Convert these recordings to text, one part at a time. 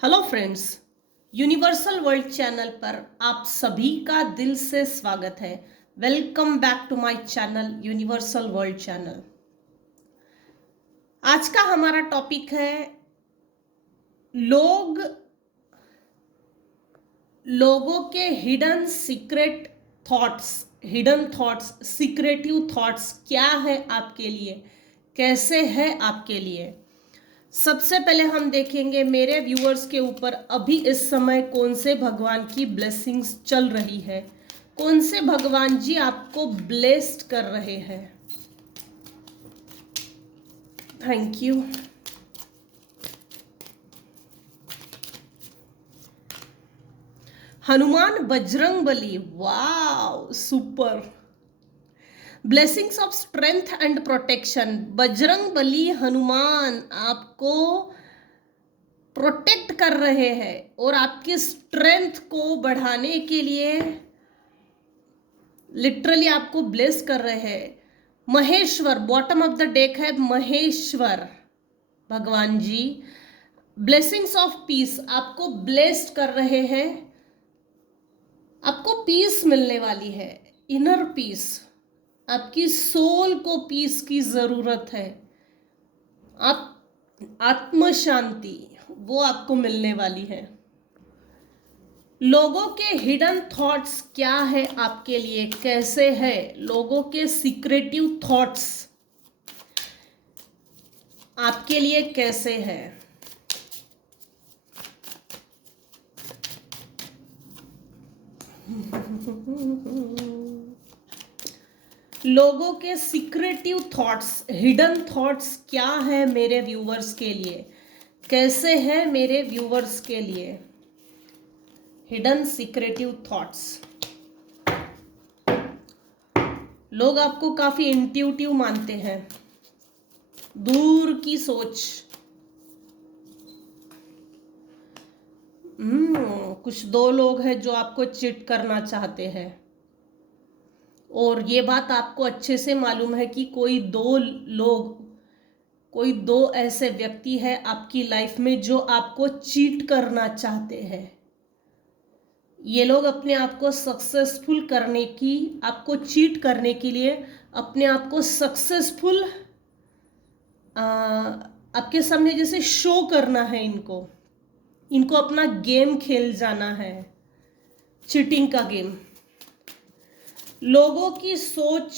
Hello friends, universal world channel पर आप सभी का दिल से स्वागत है। Welcome back to my channel universal world channel. आज का हमारा टॉपिक है लोगों के hidden secret thoughts. Hidden thoughts, secretive thoughts क्या है आपके लिए, कैसे है आपके लिए। सबसे पहले हम देखेंगे मेरे व्यूअर्स के ऊपर अभी इस समय कौन से भगवान की ब्लेसिंग्स चल रही है, कौन से भगवान जी आपको ब्लेस्ड कर रहे हैं। Thank you. Hanuman Bajrang Bali, wow super. Blessings of strength and protection. Bajrang Bali Hanuman आपको प्रोटेक्ट कर रहे हैं और आपकी स्ट्रेंथ को बढ़ाने के लिए लिटरली आपको ब्लेस कर रहे हैं। Maheshwar, bottom of the deck है महेश्वर भगवान जी। ब्लेसिंग्स ऑफ पीस, आपको ब्लेस्ड कर रहे हैं, आपको पीस मिलने वाली है, इनर पीस। आपकी सोल को पीस की जरूरत है, आप आत्म शांति वो आपको मिलने वाली है। लोगों के हिडन थॉट्स क्या है आपके लिए, कैसे है लोगों के सीक्रेटिव थॉट्स आपके लिए, कैसे है। लोगों के सीक्रेटिव थॉट्स, हिडन थॉट्स क्या है मेरे व्यूवर्स के लिए, कैसे है मेरे व्यूवर्स के लिए। Hidden secretive thoughts. लोग आपको काफी इंट्यूटिव मानते हैं, दूर की सोच। कुछ दो लोग हैं जो आपको चिट करना चाहते हैं और ये बात आपको अच्छे से मालूम है कि कोई दो ऐसे व्यक्ति है आपकी लाइफ में जो आपको चीट करना चाहते हैं। ये लोग अपने आप को सक्सेसफुल करने की, आपको चीट करने के लिए अपने आप को सक्सेसफुल आपके सामने जैसे शो करना है, इनको अपना गेम खेल जाना है, चीटिंग का गेम। लोगों की सोच,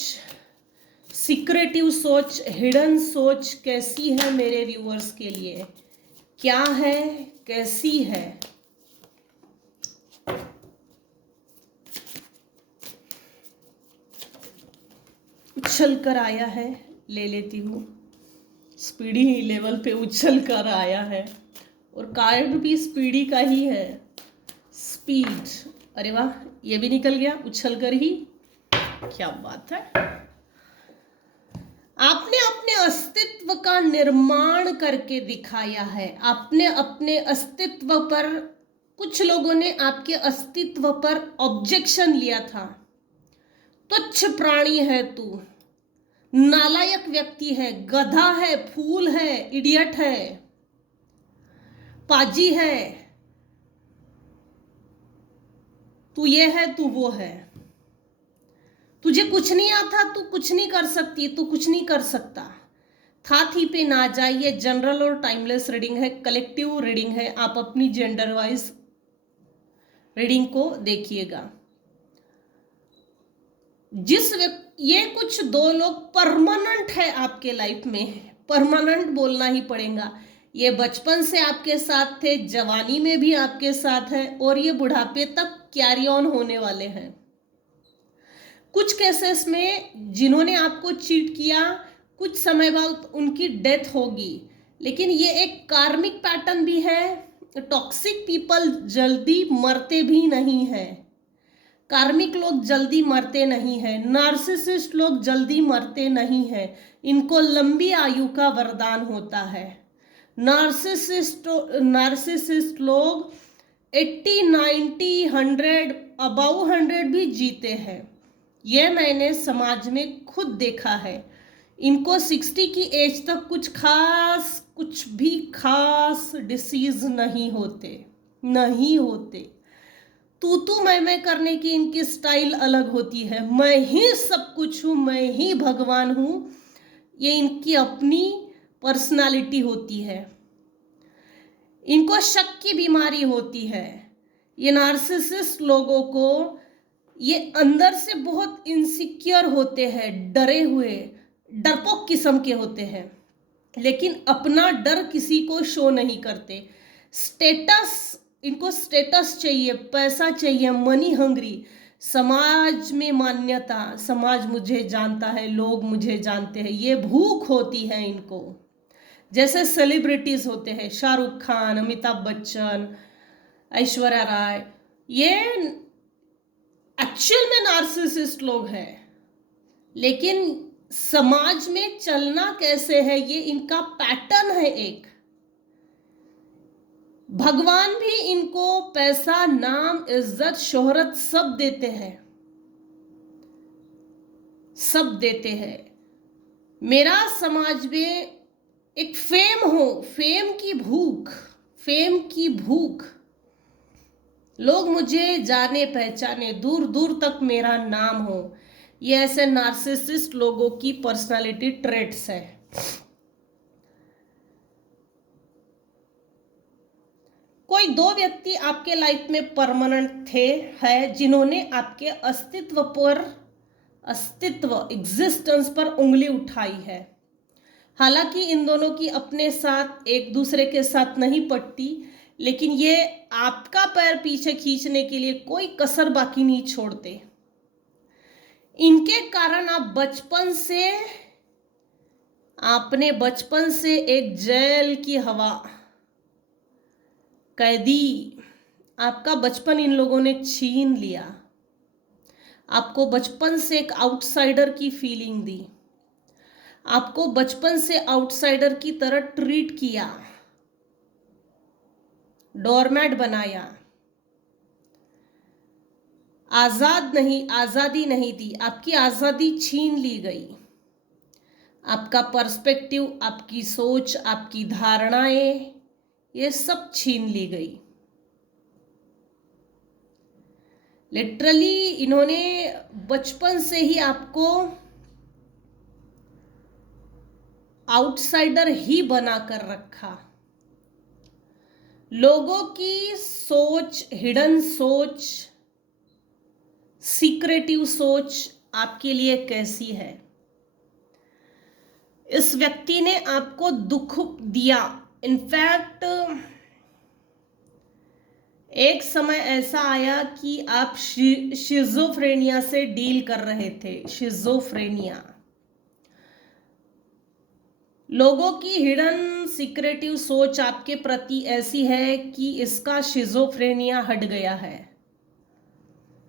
सीक्रेटिव सोच, हिडन सोच कैसी है मेरे व्यूअर्स के लिए, क्या है, कैसी है। उछल कर आया है, ले लेती हूँ। स्पीडी लेवल पे उछल कर आया है और कार्ड भी स्पीडी का ही है, स्पीड। अरे वाह, ये भी निकल गया उछल कर ही, क्या बात है। आपने अपने अस्तित्व का निर्माण करके दिखाया है। आपने अपने अस्तित्व पर, कुछ लोगों ने आपके अस्तित्व पर ऑब्जेक्शन लिया था। तुच्छ प्राणी है तू, नालायक व्यक्ति है, गधा है, फूल है, इडियट है, पाजी है, तू ये है, तू वो है, तुझे कुछ नहीं आता, तू कुछ नहीं कर सकती, तू कुछ नहीं कर सकता। था थी पे ना जाइए। जनरल और टाइमलेस रीडिंग है, कलेक्टिव रीडिंग है, आप अपनी जेंडर वाइज रीडिंग को देखिएगा। ये कुछ दो लोग परमानेंट है आपके लाइफ में, परमानेंट बोलना ही पड़ेगा। ये बचपन से आपके साथ थे, जवानी में भी आपके साथ है और ये बुढ़ापे तक कैरी ऑन होने वाले हैं। कुछ केसेस में जिन्होंने आपको चीट किया, कुछ समय बाद उनकी डेथ होगी, लेकिन ये एक कार्मिक पैटर्न भी है। टॉक्सिक पीपल जल्दी मरते भी नहीं है, कार्मिक लोग जल्दी मरते नहीं हैं, नार्सिसिस्ट लोग जल्दी मरते नहीं हैं, इनको लंबी आयु का वरदान होता है। नार्सिसिस्ट लोग 80, 90, 100, अबाउ 100 भी जीते हैं। यह मैंने समाज में खुद देखा है। इनको 60 की एज तक कुछ भी खास डिसीज नहीं होते। तू मैं करने की इनकी स्टाइल अलग होती है। मैं ही सब कुछ हूँ, मैं ही भगवान हूँ, ये इनकी अपनी पर्सनालिटी होती है। इनको शक की बीमारी होती है। ये नार्सिसिस्ट लोगों को ये अंदर से बहुत इनसिक्योर होते हैं, डरे हुए, डरपोक किस्म के होते हैं, लेकिन अपना डर किसी को शो नहीं करते। इनको स्टेटस चाहिए, पैसा चाहिए, मनी हंग्री, समाज में मान्यता, समाज मुझे जानता है, लोग मुझे जानते हैं, ये भूख होती है इनको। जैसे सेलिब्रिटीज होते हैं, शाहरुख खान, अमिताभ बच्चन, ऐश्वर्या राय, ये एक्चुअल में नार्सिसिस्ट लोग हैं, लेकिन समाज में चलना कैसे है ये इनका पैटर्न है एक। भगवान भी इनको पैसा, नाम, इज्जत, शोहरत सब देते हैं। मेरा समाज में एक फेम की भूख, लोग मुझे जाने पहचाने, दूर दूर तक मेरा नाम हो, ये ऐसे नार्सिसिस्ट लोगों की पर्सनालिटी ट्रेट्स है। कोई 2 व्यक्ति आपके लाइफ में परमानेंट है जिन्होंने आपके एग्जिस्टेंस पर उंगली उठाई है। हालांकि इन दोनों की अपने साथ एक दूसरे के साथ नहीं पड़ती, लेकिन ये आपका पैर पीछे खींचने के लिए कोई कसर बाकी नहीं छोड़ते। इनके कारण आपने बचपन से एक जेल की हवा, कैदी, आपका बचपन इन लोगों ने छीन लिया। आपको बचपन से एक आउटसाइडर की फीलिंग दी, आपको बचपन से आउटसाइडर की तरह ट्रीट किया, डोरमैट बनाया, आजादी नहीं दी, आपकी आजादी छीन ली गई। आपका पर्सपेक्टिव, आपकी सोच, आपकी धारणाएं, ये सब छीन ली गई। लिटरली इन्होंने बचपन से ही आपको आउटसाइडर ही बना कर रखा। लोगों की सोच, हिडन सोच, सीक्रेटिव सोच आपके लिए कैसी है? इस व्यक्ति ने आपको दुख दिया। इनफैक्ट एक समय ऐसा आया कि आप शिजोफ्रेनिया से डील कर रहे थे। शिजोफ्रेनिया, लोगों की हिडन सीक्रेटिव सोच आपके प्रति ऐसी है कि इसका शिजोफ्रेनिया हट गया है।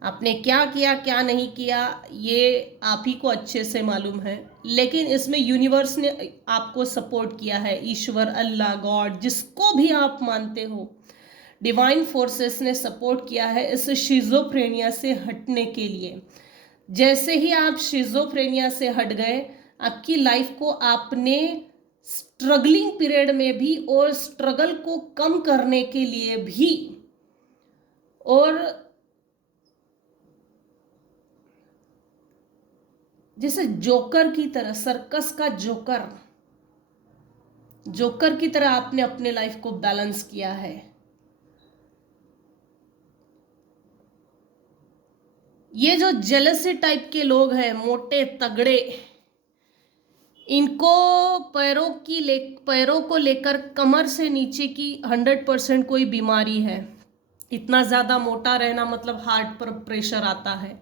आपने क्या किया क्या नहीं किया ये आप ही को अच्छे से मालूम है, लेकिन इसमें यूनिवर्स ने आपको सपोर्ट किया है। ईश्वर, अल्लाह, गॉड, जिसको भी आप मानते हो, डिवाइन फोर्सेस ने सपोर्ट किया है इस शिजोफ्रेनिया से हटने के लिए। जैसे ही आप शिजोफ्रेनिया से हट गए, आपकी लाइफ को आपने स्ट्रगलिंग पीरियड में भी और स्ट्रगल को कम करने के लिए भी, और जैसे जोकर की तरह, सर्कस का जोकर की तरह आपने अपने लाइफ को बैलेंस किया है। ये जो जेलसी टाइप के लोग हैं, मोटे तगड़े, इनको पैरों को लेकर कमर से नीचे की 100% कोई बीमारी है। इतना ज़्यादा मोटा रहना मतलब हार्ट पर प्रेशर आता है।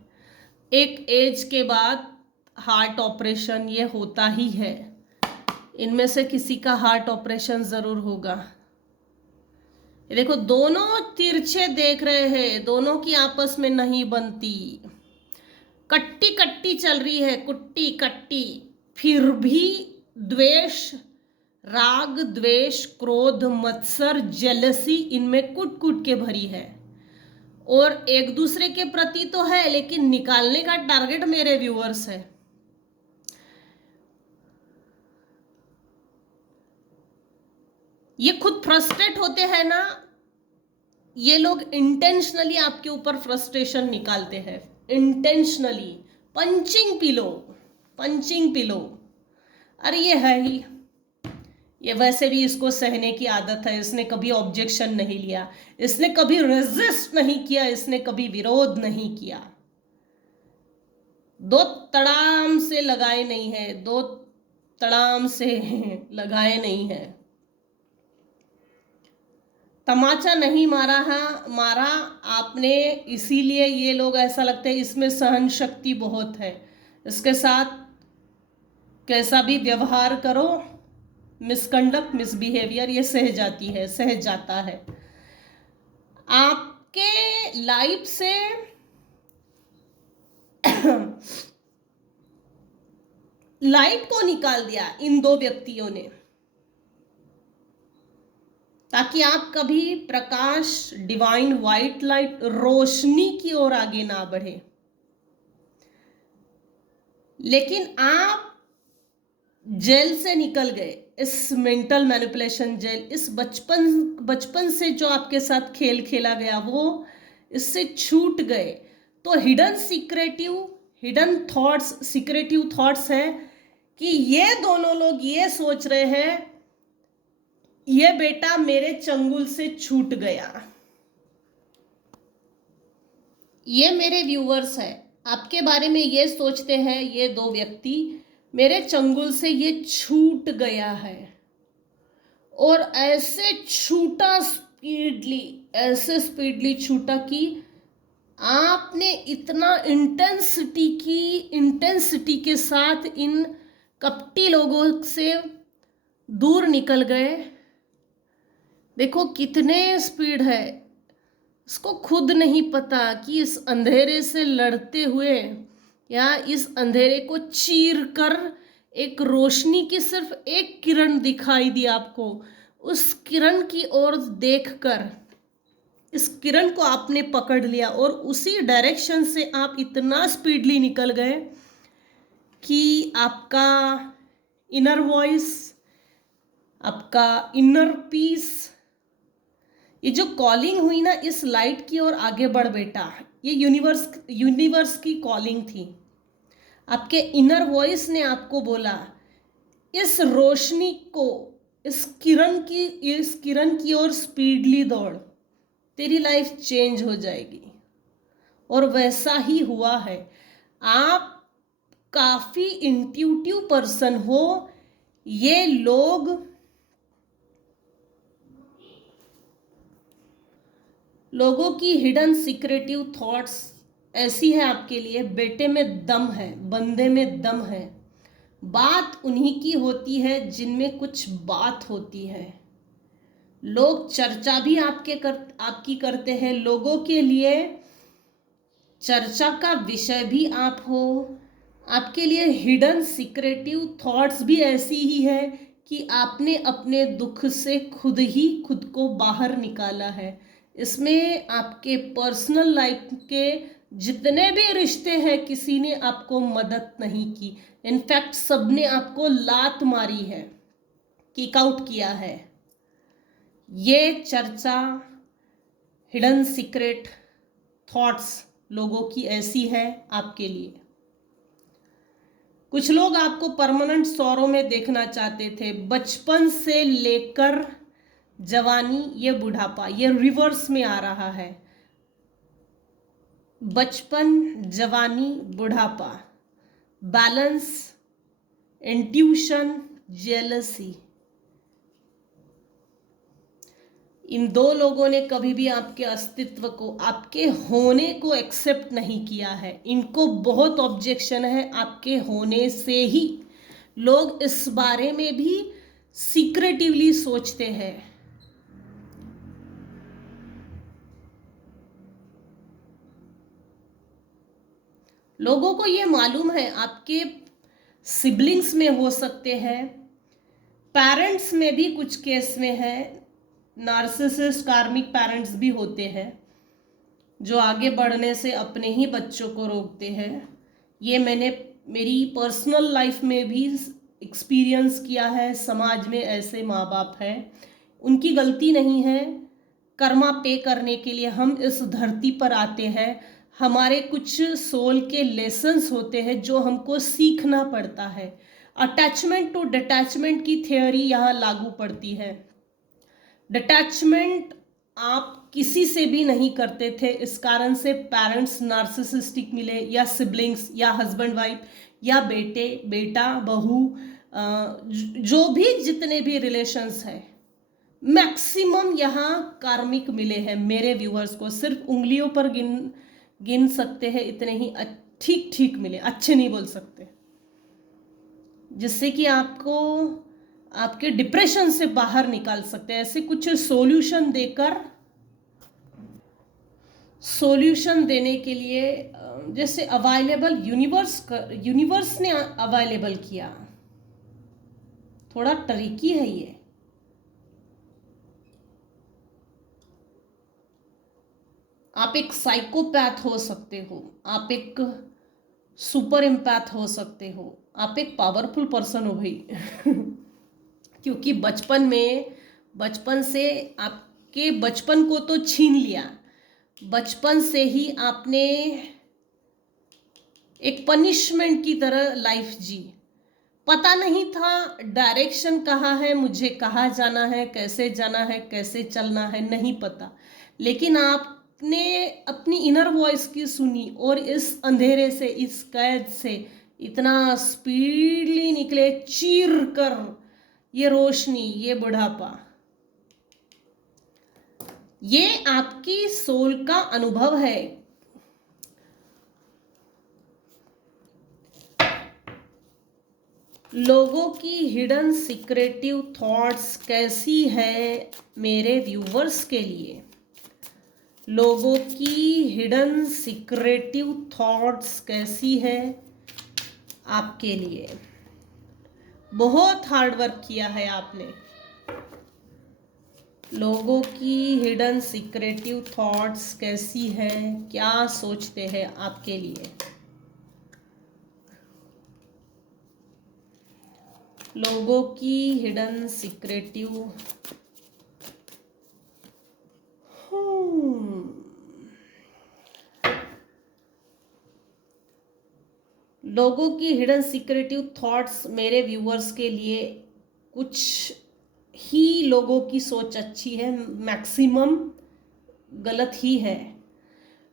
एक एज के बाद हार्ट ऑपरेशन ये होता ही है। इनमें से किसी का हार्ट ऑपरेशन ज़रूर होगा। देखो, दोनों तिरछे देख रहे हैं, दोनों की आपस में नहीं बनती, कट्टी कट्टी चल रही है, कुट्टी कट्टी। फिर भी द्वेष, राग, द्वेष, क्रोध, मत्सर, जेलसी इनमें कुट कुट के भरी है। और एक दूसरे के प्रति तो है, लेकिन निकालने का टारगेट मेरे व्यूअर्स है। ये खुद फ्रस्ट्रेट होते हैं ना, ये लोग इंटेंशनली आपके ऊपर फ्रस्ट्रेशन निकालते हैं, इंटेंशनली। Punching pillow. अरे ये है ही, ये वैसे भी इसको सहने की आदत है, इसने कभी ऑब्जेक्शन नहीं लिया, इसने कभी रेजिस्ट नहीं किया, इसने कभी विरोध नहीं किया। दो तड़ाम से लगाए नहीं है, दो तड़ाम से लगाए नहीं है, तमाचा नहीं मारा आपने, इसीलिए ये लोग ऐसा लगता है इसमें सहन शक्ति बहुत है, इसके साथ कैसा भी व्यवहार करो, मिसकंडक्ट मिसबिहेवियर ये सह जाता है। आपके लाइफ से लाइट को निकाल दिया इन दो व्यक्तियों ने, ताकि आप कभी प्रकाश, डिवाइन व्हाइट लाइट, रोशनी की ओर आगे ना बढ़े। लेकिन आप जेल से निकल गए, इस मेंटल मैनिपुलेशन जेल, इस बचपन से जो आपके साथ खेल खेला गया वो इससे छूट गए। तो हिडन थॉट्स, सीक्रेटिव थॉट्स है कि ये दोनों लोग ये सोच रहे हैं ये बेटा मेरे चंगुल से छूट गया। ये मेरे व्यूअर्स हैं, आपके बारे में ये सोचते हैं ये दो व्यक्ति, मेरे चंगुल से ये छूट गया है, और ऐसे स्पीडली छूटा कि आपने इतना इंटेंसिटी के साथ इन कपटी लोगों से दूर निकल गए। देखो कितने स्पीड है, इसको खुद नहीं पता कि इस अंधेरे से लड़ते हुए या इस अंधेरे को चीर कर एक रोशनी की सिर्फ एक किरण दिखाई दी आपको, उस किरण की ओर देखकर इस किरण को आपने पकड़ लिया और उसी डायरेक्शन से आप इतना स्पीडली निकल गए कि आपका इनर वॉइस, आपका इनर पीस, ये जो कॉलिंग हुई ना इस लाइट की ओर आगे बढ़ बेटा, ये यूनिवर्स की कॉलिंग थी। आपके इनर वॉइस ने आपको बोला इस रोशनी को, इस किरण की ओर स्पीडली दौड़, तेरी लाइफ चेंज हो जाएगी। और वैसा ही हुआ है। आप काफी इंट्यूटिव पर्सन हो। ये लोगों की हिडन सीक्रेटिव थॉट्स ऐसी है आपके लिए, बेटे में दम है, बंदे में दम है। बात उन्हीं की होती है जिनमें कुछ बात होती है। लोग चर्चा भी आपकी करते हैं, लोगों के लिए चर्चा का विषय भी आप हो। आपके लिए हिडन सीक्रेटिव थॉट्स भी ऐसी ही है कि आपने अपने दुख से खुद को बाहर निकाला है। इसमें आपके पर्सनल लाइफ के जितने भी रिश्ते हैं किसी ने आपको मदद नहीं की, इनफैक्ट सबने आपको लात मारी है, किक आउट किया है। ये चर्चा, हिडन सीक्रेट थॉट्स लोगों की ऐसी है आपके लिए। कुछ लोग आपको परमानेंट सौरों में देखना चाहते थे, बचपन से लेकर जवानी, ये बुढ़ापा, ये रिवर्स में आ रहा है। बचपन, जवानी, बुढ़ापा, बैलेंस, इंट्यूशन, जेलसी, इन दो लोगों ने कभी भी आपके अस्तित्व को, आपके होने को एक्सेप्ट नहीं किया है। इनको बहुत ऑब्जेक्शन है आपके होने से ही। लोग इस बारे में भी सीक्रेटिवली सोचते हैं। लोगों को ये मालूम है आपके सिबलिंग्स में हो सकते हैं, पेरेंट्स में भी कुछ केस में है, नार्सिसिस्ट कार्मिक पेरेंट्स भी होते हैं जो आगे बढ़ने से अपने ही बच्चों को रोकते हैं। ये मैंने मेरी पर्सनल लाइफ में भी एक्सपीरियंस किया है। समाज में ऐसे माँ बाप हैं उनकी गलती नहीं है। कर्मा पे करने के लिए हम इस धरती पर आते हैं। हमारे कुछ सोल के लेसन्स होते हैं जो हमको सीखना पड़ता है। अटैचमेंट टू डिटैचमेंट की थ्योरी यहाँ लागू पड़ती है। डिटैचमेंट आप किसी से भी नहीं करते थे, इस कारण से पेरेंट्स नार्सिसिस्टिक मिले, या सिबलिंग्स, या हस्बैंड वाइफ, या बेटे बेटा बहू, जो भी जितने भी रिलेशंस हैं, मैक्सिमम यहाँ कार्मिक मिले हैं। मेरे व्यूअर्स को सिर्फ उंगलियों पर गिन सकते हैं, इतने ही ठीक ठीक मिले, अच्छे नहीं बोल सकते, जिससे कि आपको आपके डिप्रेशन से बाहर निकाल सकते हैं। ऐसे कुछ सॉल्यूशन देने के लिए जैसे अवेलेबल यूनिवर्स ने अवेलेबल किया, थोड़ा ट्रिकी है ये। आप एक साइकोपैथ हो सकते हो, आप एक सुपर एम्पैथ हो सकते हो, आप एक पावरफुल पर्सन हो भाई क्योंकि बचपन से आपके बचपन को तो छीन लिया। बचपन से ही आपने एक पनिशमेंट की तरह लाइफ जी। पता नहीं था डायरेक्शन कहाँ है, मुझे कहाँ जाना है, कैसे जाना है, कैसे चलना है, नहीं पता। लेकिन आपने अपनी इनर वॉइस की सुनी और इस अंधेरे से, इस कैद से इतना स्पीडली निकले, चीर कर ये रोशनी, ये बुढ़ापा। ये आपकी सोल का अनुभव है। लोगों की हिडन सीक्रेटिव थॉट्स कैसी है मेरे व्यूवर्स के लिए? लोगों की हिडन सीक्रेटिव थॉट्स कैसी है आपके लिए? बहुत हार्ड वर्क किया है आपने। लोगों की हिडन सीक्रेटिव थॉट्स कैसी है, क्या सोचते हैं आपके लिए? लोगों की हिडन सीक्रेटिव लोगों की हिडन सीक्रेटिव थॉट्स मेरे व्यूअर्स के लिए, कुछ ही लोगों की सोच अच्छी है, मैक्सिमम गलत ही है।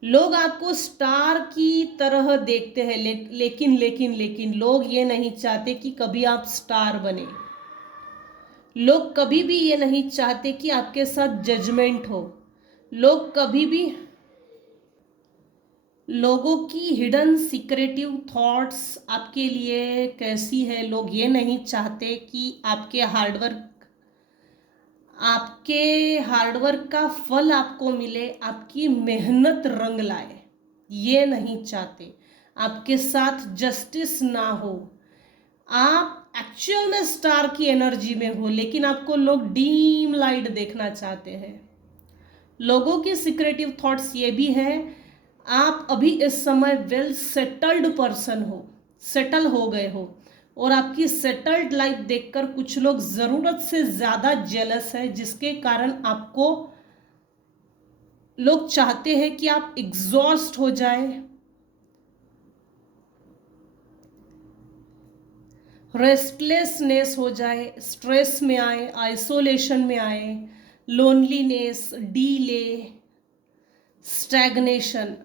लोग आपको स्टार की तरह देखते हैं, लेकिन लोग ये नहीं चाहते कि कभी आप स्टार बने। लोग कभी भी ये नहीं चाहते कि आपके साथ जजमेंट हो। लोग कभी भी, लोगों की हिडन सीक्रेटिव थॉट्स आपके लिए कैसी है? लोग ये नहीं चाहते कि आपके हार्डवर्क का फल आपको मिले, आपकी मेहनत रंग लाए, ये नहीं चाहते। आपके साथ जस्टिस ना हो, आप एक्चुअल में स्टार की एनर्जी में हो, लेकिन आपको लोग डीम लाइट देखना चाहते हैं। लोगों की सीक्रेटिव थॉट्स ये भी है, आप अभी इस समय वेल सेटल्ड पर्सन हो, सेटल हो गए हो, और आपकी सेटल्ड लाइफ देखकर कुछ लोग ज़रूरत से ज़्यादा जेलस है, जिसके कारण आपको लोग चाहते हैं कि आप एग्जॉस्ट हो जाए, रेस्टलेसनेस हो जाए, स्ट्रेस में आए, आइसोलेशन में आए, लोनलीनेस, डीले, स्टैग्नेशन।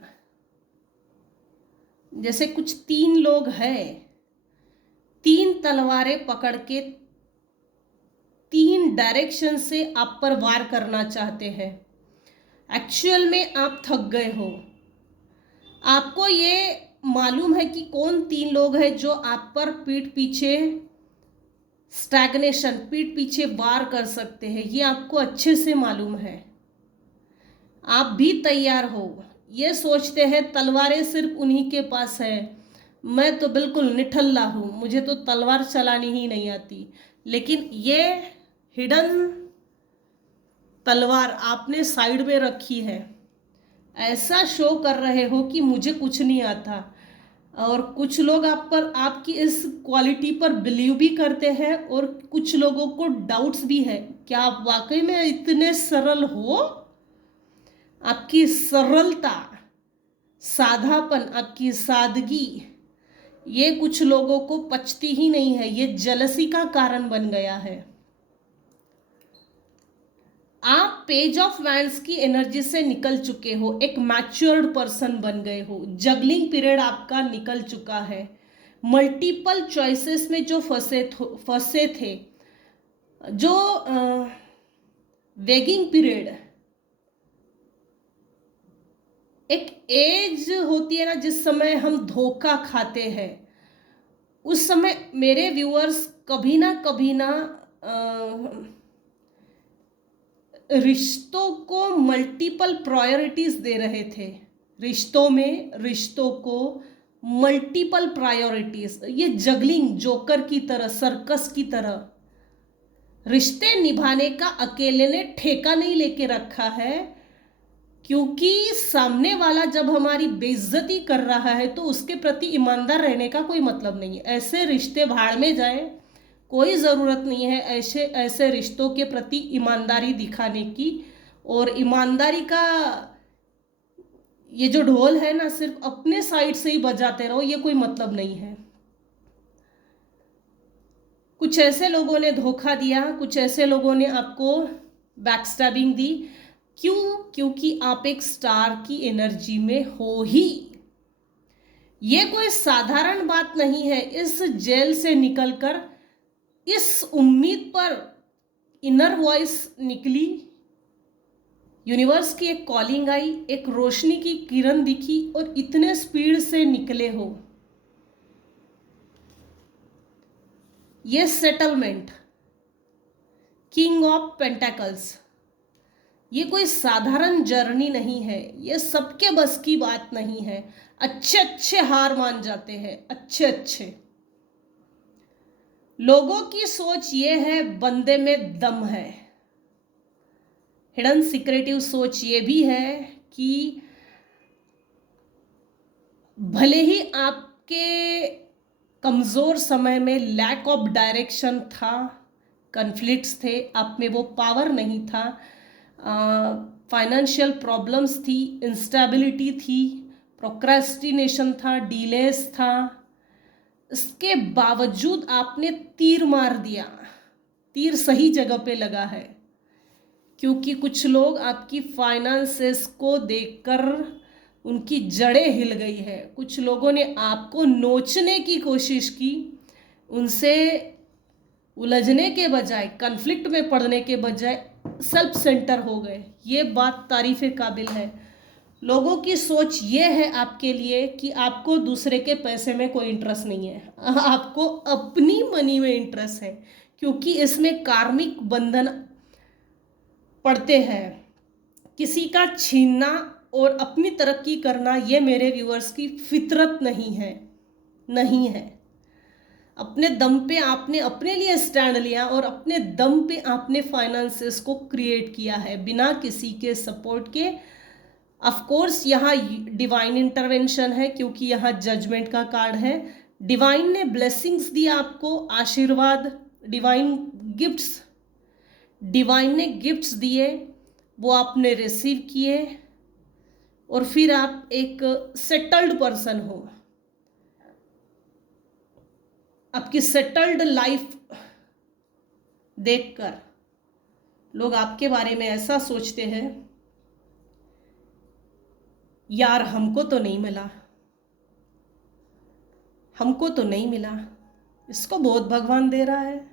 जैसे कुछ 3 लोग हैं, 3 तलवारें पकड़ के 3 डायरेक्शन से आप पर वार करना चाहते हैं। एक्चुअल में आप थक गए हो। आपको ये मालूम है कि कौन 3 लोग हैं जो आप पर पीठ पीछे स्टैग्नेशन, पीठ पीछे वार कर सकते हैं। ये आपको अच्छे से मालूम है। आप भी तैयार हो। ये सोचते हैं तलवारें सिर्फ उन्हीं के पास है, मैं तो बिल्कुल निठल्ला हूँ, मुझे तो तलवार चलानी ही नहीं आती। लेकिन ये हिडन तलवार आपने साइड में रखी है, ऐसा शो कर रहे हो कि मुझे कुछ नहीं आता। और कुछ लोग आप पर, आपकी इस क्वालिटी पर बिलीव भी करते हैं, और कुछ लोगों को डाउट्स भी है क्या आप वाकई में इतने सरल हो? आपकी सरलता, साधापन, आपकी सादगी, ये कुछ लोगों को पचती ही नहीं है। ये जलसी का कारण बन गया है। आप पेज ऑफ वैंड्स की एनर्जी से निकल चुके हो, एक मैच्योर्ड पर्सन बन गए हो। जगलिंग पीरियड आपका निकल चुका है। मल्टीपल चॉइसेस में जो फंसे थे, जो वेगिंग पीरियड, एक एज होती है ना जिस समय हम धोखा खाते हैं, उस समय मेरे व्यूअर्स कभी ना रिश्तों को मल्टीपल प्रायोरिटीज दे रहे थे। रिश्तों को मल्टीपल प्रायोरिटीज, ये जगलिंग जोकर की तरह, सर्कस की तरह। रिश्ते निभाने का अकेले ने ठेका नहीं लेके रखा है, क्योंकि सामने वाला जब हमारी बेइज्जती कर रहा है तो उसके प्रति ईमानदार रहने का कोई मतलब नहीं है। ऐसे रिश्ते भाड़ में जाए, कोई ज़रूरत नहीं है ऐसे रिश्तों के प्रति ईमानदारी दिखाने की। और ईमानदारी का ये जो ढोल है ना, सिर्फ अपने साइड से ही बजाते रहो, ये कोई मतलब नहीं है। कुछ ऐसे लोगों ने धोखा दिया, कुछ ऐसे लोगों ने आपको बैकस्टैबिंग दी। क्यों? क्योंकि आप एक स्टार की एनर्जी में हो ही। ये कोई साधारण बात नहीं है। इस जेल से निकलकर इस उम्मीद पर इनर वॉइस निकली, यूनिवर्स की एक कॉलिंग आई, एक रोशनी की किरण दिखी और इतने स्पीड से निकले हो। ये सेटलमेंट, किंग ऑफ पेंटेकल्स, ये कोई साधारण जर्नी नहीं है। ये सबके बस की बात नहीं है। अच्छे हार मान जाते हैं, अच्छे लोगों की सोच ये है, बंदे में दम है। हिडन सीक्रेटिव सोच ये भी है कि भले ही आपके कमजोर समय में लैक ऑफ डायरेक्शन था, कन्फ्लिक्ट्स थे, आप में वो पावर नहीं था, फाइनेंशियल प्रॉब्लम्स थी, इंस्टेबिलिटी थी, प्रोक्रेस्टिनेशन था, डिलेस था, इसके बावजूद आपने तीर मार दिया। तीर सही जगह पे लगा है, क्योंकि कुछ लोग आपकी फाइनेंसेस को देखकर उनकी जड़ें हिल गई है। कुछ लोगों ने आपको नोचने की कोशिश की, उनसे उलझने के बजाय, कन्फ्लिक्ट में पड़ने के बजाय सेल्फ सेंटर हो गए। ये बात तारीफ काबिल है। लोगों की सोच ये है आपके लिए कि आपको दूसरे के पैसे में कोई इंटरेस्ट नहीं है, आपको अपनी मनी में इंटरेस्ट है, क्योंकि इसमें कार्मिक बंधन पड़ते हैं। किसी का छीनना और अपनी तरक्की करना, ये मेरे व्यूअर्स की फितरत नहीं है। अपने दम पे आपने अपने लिए स्टैंड लिया और अपने दम पे आपने फाइनेंसेस को क्रिएट किया है, बिना किसी के सपोर्ट के। ऑफ कोर्स यहाँ डिवाइन इंटरवेंशन है, क्योंकि यहाँ जजमेंट का कार्ड है। डिवाइन ने ब्लेसिंग्स दिया आपको, आशीर्वाद, डिवाइन ने गिफ्ट्स दिए, वो आपने रिसीव किए, और फिर आप एक सेटल्ड पर्सन हो। आपकी सेटल्ड लाइफ देखकर लोग आपके बारे में ऐसा सोचते हैं, यार हमको तो नहीं मिला, इसको बहुत भगवान दे रहा है।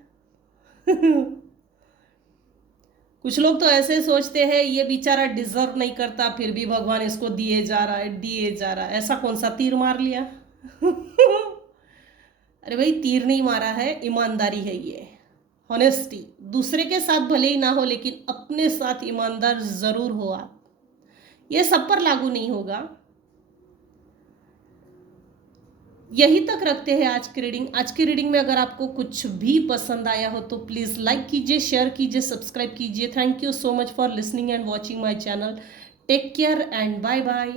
कुछ लोग तो ऐसे सोचते हैं, ये बेचारा डिजर्व नहीं करता, फिर भी भगवान इसको दिए जा रहा है। ऐसा कौन सा तीर मार लिया? अरे भाई, तीर नहीं मारा है, ईमानदारी है ये, हॉनेस्टी। दूसरे के साथ भले ही ना हो, लेकिन अपने साथ ईमानदार जरूर हो आप। ये सब पर लागू नहीं होगा। यही तक रखते हैं आज की रीडिंग में अगर आपको कुछ भी पसंद आया हो तो प्लीज़ लाइक कीजिए, शेयर कीजिए, सब्सक्राइब कीजिए। Thank you so much for listening and watching my channel. Take care and bye bye.